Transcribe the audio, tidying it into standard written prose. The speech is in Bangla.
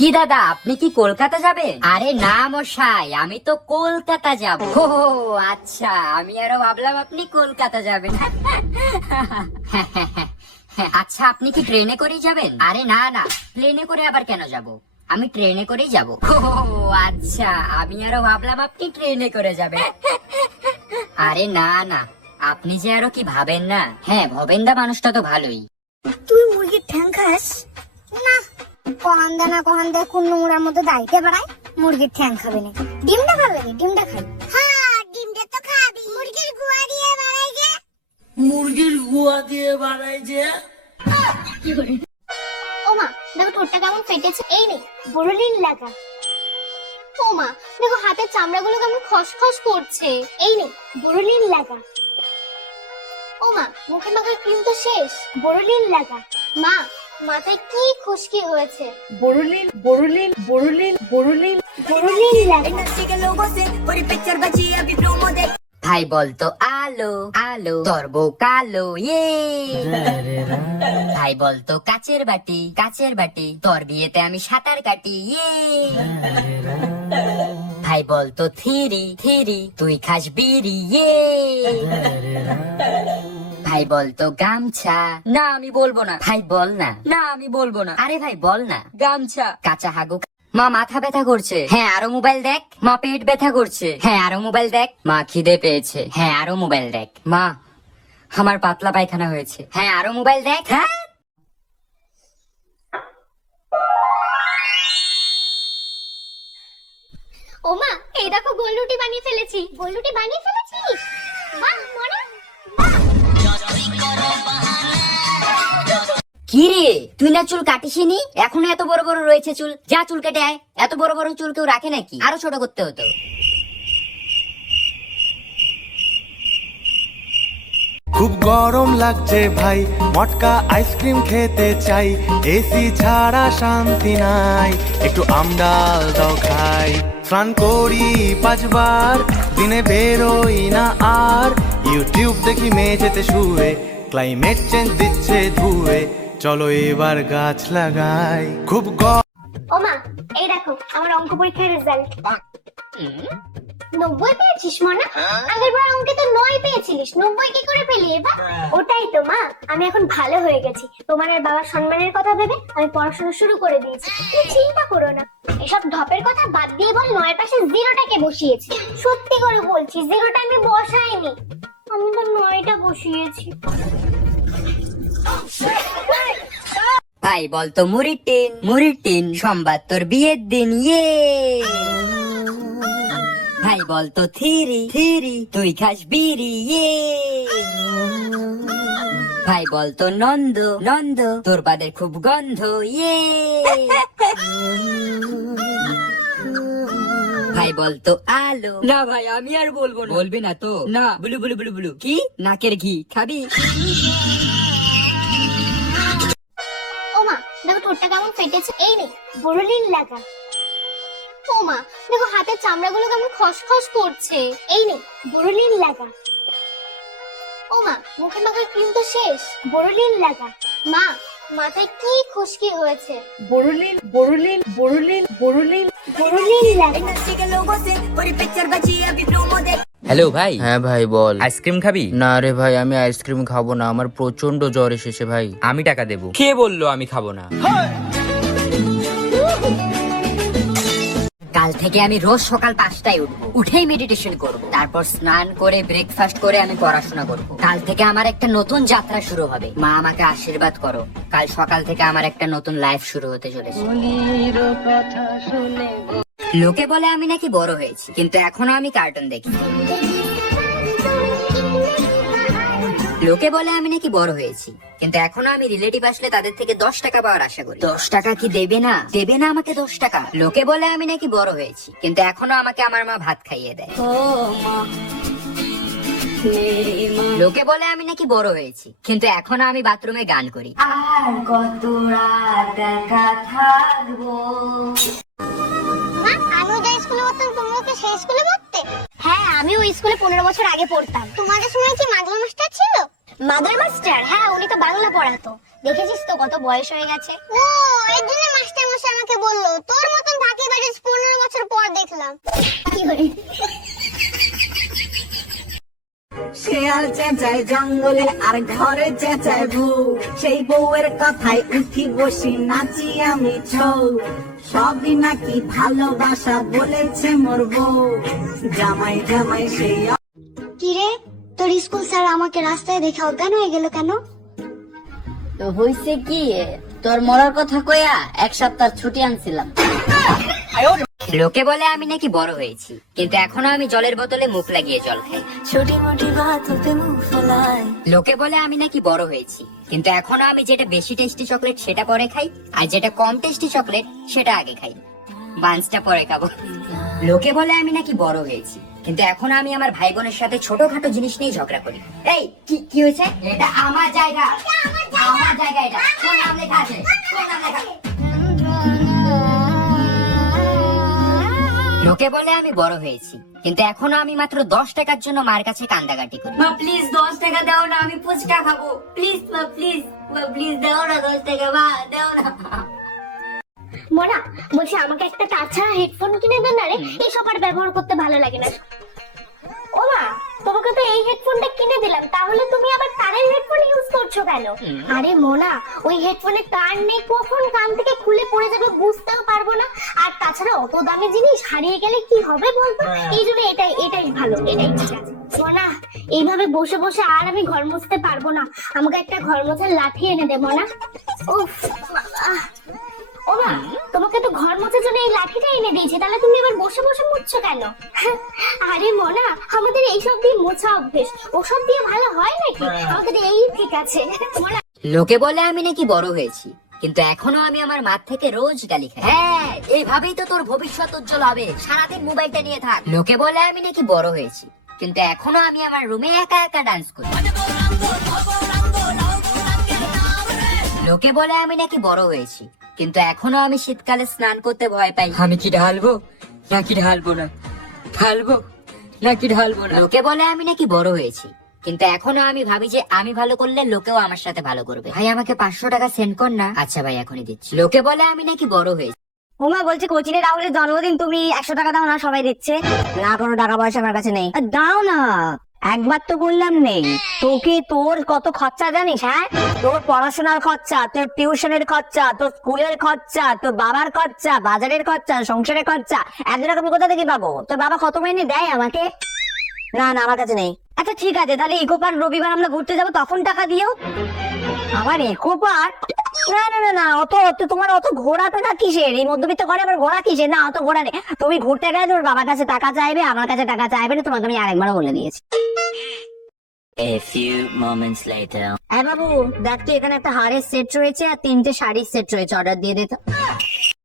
কি দাদা, আপনি কি কলকাতা যাবেন? আরে না মশাই, আমি তো কলকাতা যাব। ও আচ্ছা, আমি আরো ভাবলাম আপনি কলকাতা যাবেন। আচ্ছা, আপনি কি ট্রেনে করেই যাবেন? আরে না না, প্লেনে করে আবার কেন যাব? আমি ট্রেনে করেই যাব। ও আচ্ছা, আমি আরো ভাবলাম আপনি ট্রেনে করে যাবেন। আরে না না, আপনি যে আরো কি ভাবেন না। হ্যাঁ, ভবেন্দা মানুষটা তো ভালোই। তুই মুরগির ঠ্যাং খাস না? কহান দে কোন নোংরার মধ্যে দাইতে বেড়ায়। মুরগির ঠ্যাং খাবে না, ডিমটা ভালো লাগে, ডিমটা খাই। হ্যাঁ, ডিমটা তো খাবি। মুরগির গুয়া দিয়ে বানাই যে। মুরগির গুয়া দিয়ে বানাই যে। ওমা দেখো ঠোঁটটা কেমন ফেটেছে। এই নে বড়লিন লাগা। ওমা দেখো হাতের চামড়াগুলো কেমন খসখস করছে। এই নে বড়লিন লাগা। ওমা মুখে মাখার ক্রিম তো শেষ, বড়লিন লাগা। মা মাথায় কি খুশকি হয়েছে। বড়লিন বড়লিন বড়লিন বড়লিন বড়লিন লাগা। ভাই বলতো আলো আলো, তোর বউ কালো ইয়ে। ভাই বলতো কাচের বাটি, তোর বিয়েতে আমি সাঁতার কাটি ইয়ে। ভাই বলতো থিরি থিরি, তুই খাস বিড়ি ইয়ে। ভাই বলতো গামছা, না আমি বলবো না। ভাই বল না, না আমি বলবো না। আরে ভাই বল না। গামছা। কাঁচা হাগু। মা মাথা ব্যথা করছে, হ্যাঁ আরো মোবাইল দেখ। মা পেট ব্যথা করছে, হ্যাঁ আরো মোবাইল দেখ। মা খিদে পেয়েছে, হ্যাঁ আরো মোবাইল দেখ। মা আমার পাতলা পায়খানা হয়েছে, হ্যাঁ আরো মোবাইল দেখ। হ্যাঁ ওমা এই দেখো গোল রুটি বানিয়ে ফেলেছি। গোল রুটি বানিয়ে ফেলেছিস? বাহ মনে। কি রে, তুই না চুল কাটিসনি? এখনো এত বড় বড় রয়েছে চুল। যা চুল কেটে আয়। এত বড় বড় চুল কেউ রাখে নাকি? আরো ছোট করতে হতো। খুব গরম লাগছে ভাই, মটকা আইসক্রিম খেতে চাই। এসি ছাড়া শান্তি নাই, একটু আমডাল দাও খাই। স্নান করি 5 বার, দিনে বেরোই না আর। ইউটিউব দেখি মেঝেতে শুয়ে, ক্লাইমেট চেঞ্জ দিচ্ছে ধুয়ে। চলো এবার গাছ লাগাই। খুব ওমা এই দেখো আমার অঙ্ক পরীক্ষার রেজাল্ট। 90 পেয়েছিস মনা? আগের বার অঙ্কে তো 9 পেয়েছিলিস, 90 কি করে পেলি এবার? ওটাই তো মা, আমি এখন ভালো হয়ে গেছি। তোমার আর বাবার সম্মানের কথা ভেবে আমি পড়াশোনা শুরু করে দিয়েছি। তুমি চিন্তা করো না। এসব ঢপের কথা বাদ দিয়ে বল, 9 এর পাশে 0টাকে বসিয়েছি। সত্যি করে বলছি, 0টা আমি বসাইনি, আমি তো 9টা বসিয়েছি। ভাই বলতো মুড়ির টিন, সোমবার তোর বিয়ের দিন ইয়ে। ভাই বলতো থিরি থিরি, তুই খাস বিড়ি ইয়ে। ভাই বলতো নন্দ, তোর বাদের খুব গন্ধ ইয়ে। ভাই বলতো আলো, না ভাই আমি আর বলবো না। বলবি না তো? না। বুলু বুলু বুলু বুলু। কি নাকের ঘি খাবি? ওমা দেখো ঠোঁটটা কেমন ফেটেছে। এই নে বড়লিন লাগা। ওমা দেখো হাতের চামড়াগুলো কেমন খসখস করছে। এই নে বড়লিন লাগা। ওমা মুখে মাখার ক্রিম তো শেষ, বড়লিন লাগা। মা মাথায় কি খুশকি হয়েছে। বড়লিন বড়লিন বড়লিন বড়লিন বড়লিন লাগা। হ্যালো ভাই। হ্যাঁ ভাই বল। আইসক্রিম খাবি? না রে ভাই, আমি আইসক্রিম খাবো না, আমার প্রচন্ড জ্বর এসেছে ভাই। আমি টাকা দেবো। কে বললো আমি খাবো না? কাল থেকে আমি রোজ সকাল 5টায় উঠবো, উঠেই মেডিটেশন করব, তারপর স্নান করে ব্রেকফাস্ট করে আমি পড়াশোনা করব। কাল থেকে আমার একটা নতুন যাত্রা শুরু হবে। মা আমাকে আশীর্বাদ করো, কাল সকাল থেকে আমার একটা নতুন লাইফ শুরু হতে চলেছে। লোকে বলে আমি নাকি বড় হয়েছি, কিন্তু এখনো আমি কার্টুন দেখি। লোকে বলে আমি নাকি বড় হয়েছি, কিন্তু এখনো আমি রিলেটিভ আসলে তাদের থেকে 10 টাকা পাওয়ার আশা করি। 10 টাকা কি দেবে না? দেবে না আমাকে 10 টাকা? লোকে বলে আমি নাকি বড় হয়েছি, কিন্তু এখনো আমাকে আমার মা ভাত খাইয়ে দেয়। লোকে বলে আমি নাকি বড় হয়েছি, কিন্তু এখনো আমি বাথরুমে গান করি। আর কত রাত একা থাকবো। মা আমি ওই স্কুলে পড়তাম, তুমি ওকে সেই স্কুলে পড়তে? হ্যাঁ আমি ওই স্কুলে 15 বছর আগে পড়তাম। তোমাদের সময় কি মাদুর মাস্টার ছিল? মাদুর মাস্টার? হ্যাঁ উনি তো বাংলা পড়াতো। দেখেছিস তো কত বয়স হয়ে গেছে। ও এর জন্য মাস্টার মশাই আমাকে বললো তোর মতন ফাঁকি বাজিস 15 বছর পর দেখলাম। কি করে? শেয়াল চেঁচায় জঙ্গলে আর ঘরে চেঁচায় বউ, সেই বউয়ের কথায় উঠি বসি নাচি আমি ছৌ, সবই নাকি ভালোবাসা বলেছে মোর বউ, জামাই জামাই সেই। কি রে তোর স্কুল স্যার আমাকে রাস্তায় দেখে অজ্ঞান হয়ে গেল কেন? তো হইছে কি, তোর মরার কথা কইয়া 1 সপ্তাহ ছুটি আনছিলাম। লোকে বলে আমি নাকি বড় হয়েছি, কিন্তু এখনো আমি জলের বোতলে মুখ লাগিয়ে জল খাই। ছোটি মোটি বাততে মুখ ফোলায়। লোকে বলে আমি নাকি বড় হয়েছি, কিন্তু এখনো আমি যেটা বেশি টেস্টি চকলেট সেটা পরে খাই, আর যেটা কম টেস্টি চকলেট সেটা আগে খাই, বান্সটা পরে খাবো। লোকে বলে আমি নাকি বড় হয়েছি, কিন্তু এখনো আমি আমার ভাই বোনের সাথে ছোটখাটো জিনিস নিয়ে ঝগড়া করি। এই কি হয়েছে? এটা আমার জায়গা, আমার জায়গা। এটা কোন নাম লেখা আছে? কোন নাম লেখা আছে? লোকে বলে আমি বড় হয়েছি, কিন্তু এখনো আমি মাত্র 10 টাকার জন্য মার কাছে কান্দাকাটি করি। মা প্লিজ 10 টাকা দাও না, আমি ফুচকা খাবো। প্লিজ মা, প্লিজ মা, প্লিজ দাও না 10 টাকা, মা দাও না। মোনা বলছি আমাকে একটা তাছাড়া হেডফোন কিনে দেন না রে, এইসব আর ব্যবহার করতে ভালো লাগে না। ও মা তোমাকে তো এই হেডফোনটা কিনে দিলাম, তাহলে তুমি আবার তারের হেডফোন ইউজ করছো কেন? আরে মোনা ওই হেডফোনে তার নেই, কখন কান থেকে খুলে পড়ে যাবে বুঝতেও পারবো না, আর তাছাড়া অত দামি জিনিস হারিয়ে গেলে কি হবে বলতো, এই জন্য এটাই ভালো, এটাই ঠিক আছে। মোনা এইভাবে বসে বসে আর আমি ঘর মুছতে পারবো না, আমাকে একটা ঘর মোছার লাঠি এনে দে মোনা। উফ বাবা। ও মা তোমাকে তো ঘর মোছার জন্য এই লাঠিটা এনে দিয়েছি, তাহলে তুমি এবার বসে বসে মুছছো কেন? আরে মোনা আমাদের এইসব দিয়ে মোছা অভ্যেস, ওসব দিয়ে ভালো হয় নাকি? আমাদের এই ঠিক আছে। মোনা লোকে বলে আমি নাকি বড় হয়েছি, কিন্তু এখনো আমি আমার মা থেকে রোজ গালি খাই। হ্যাঁ এইভাবেই তো তোর ভবিষ্যৎ উজ্জ্বল হবে, সারাদিন মোবাইলটা নিয়ে থাক। লোকে বলে আমি নাকি বড় হয়েছি, কিন্তু এখনো আমি আমার রুমে একা একা ডান্স করি। লোকে বলে আমি নাকি বড় হয়েছি, কিন্তু এখনো আমি শীতকালে স্নান করতে ভয় পাই। আমি কি ঢালবো নাকি ঢালবো না, ঢালবো নাকি ঢালবো না। লোকে বলে আমি নাকি বড় হয়েছি, কিন্তু এখনো আমি ভাবি যে আমি ভালো করলে লোকেও আমার সাথে ভালো করবে। ভাই আমাকে 500 টাকা সেন্ড কর না। আচ্ছা ভাই এখনই দিচ্ছি। লোকে বলে আমি নাকি বড় হয়েছি। ওমা বলছে কোচিনে রাহুলের জন্মদিন, তুমি 100 টাকা দাও না, সবাই দিচ্ছে। না কোনো টাকা পয়সা আমার কাছে নেই। দাও না, একবার তো বললাম নেই। তোকে তোর কত খরচা জানিস? হ্যাঁ তোর পড়াশোনার খরচা, তোর টিউশনের খরচা, তোর স্কুলের খরচা, তোর বাবার খরচা, বাজারের খরচা, সংসারের খরচা, 1 টাকা আমি কোথা থেকে পাবো? তোর বাবা কত মাইনে দেয় আমাকে? না আমার কাছে নেই। আচ্ছা ঠিক আছে, তাহলে ইকো পার্ক রবিবার আমরা ঘুরতে যাবো, তখন টাকা দিও। আবার ইকো পার্ক? না অত তোমার অত ঘোরা টাকা কিসের? এই মধ্যবিত্ত ঘরে আবার ঘোরা কিসের? না অত ঘোরা নেই। তুমি ঘুরতে গেলে তোর বাবার কাছে টাকা চাইবে, আমার কাছে টাকা চাইবে না, তোমাকে আমি আরেকবারও বলে দিয়েছি। A few moments later. হ্যাঁ বাবু দেখ তো, এখানে একটা হারের সেট রয়েছে আর 3টে শাড়ির সেট রয়েছে, অর্ডার দিয়ে দে তো।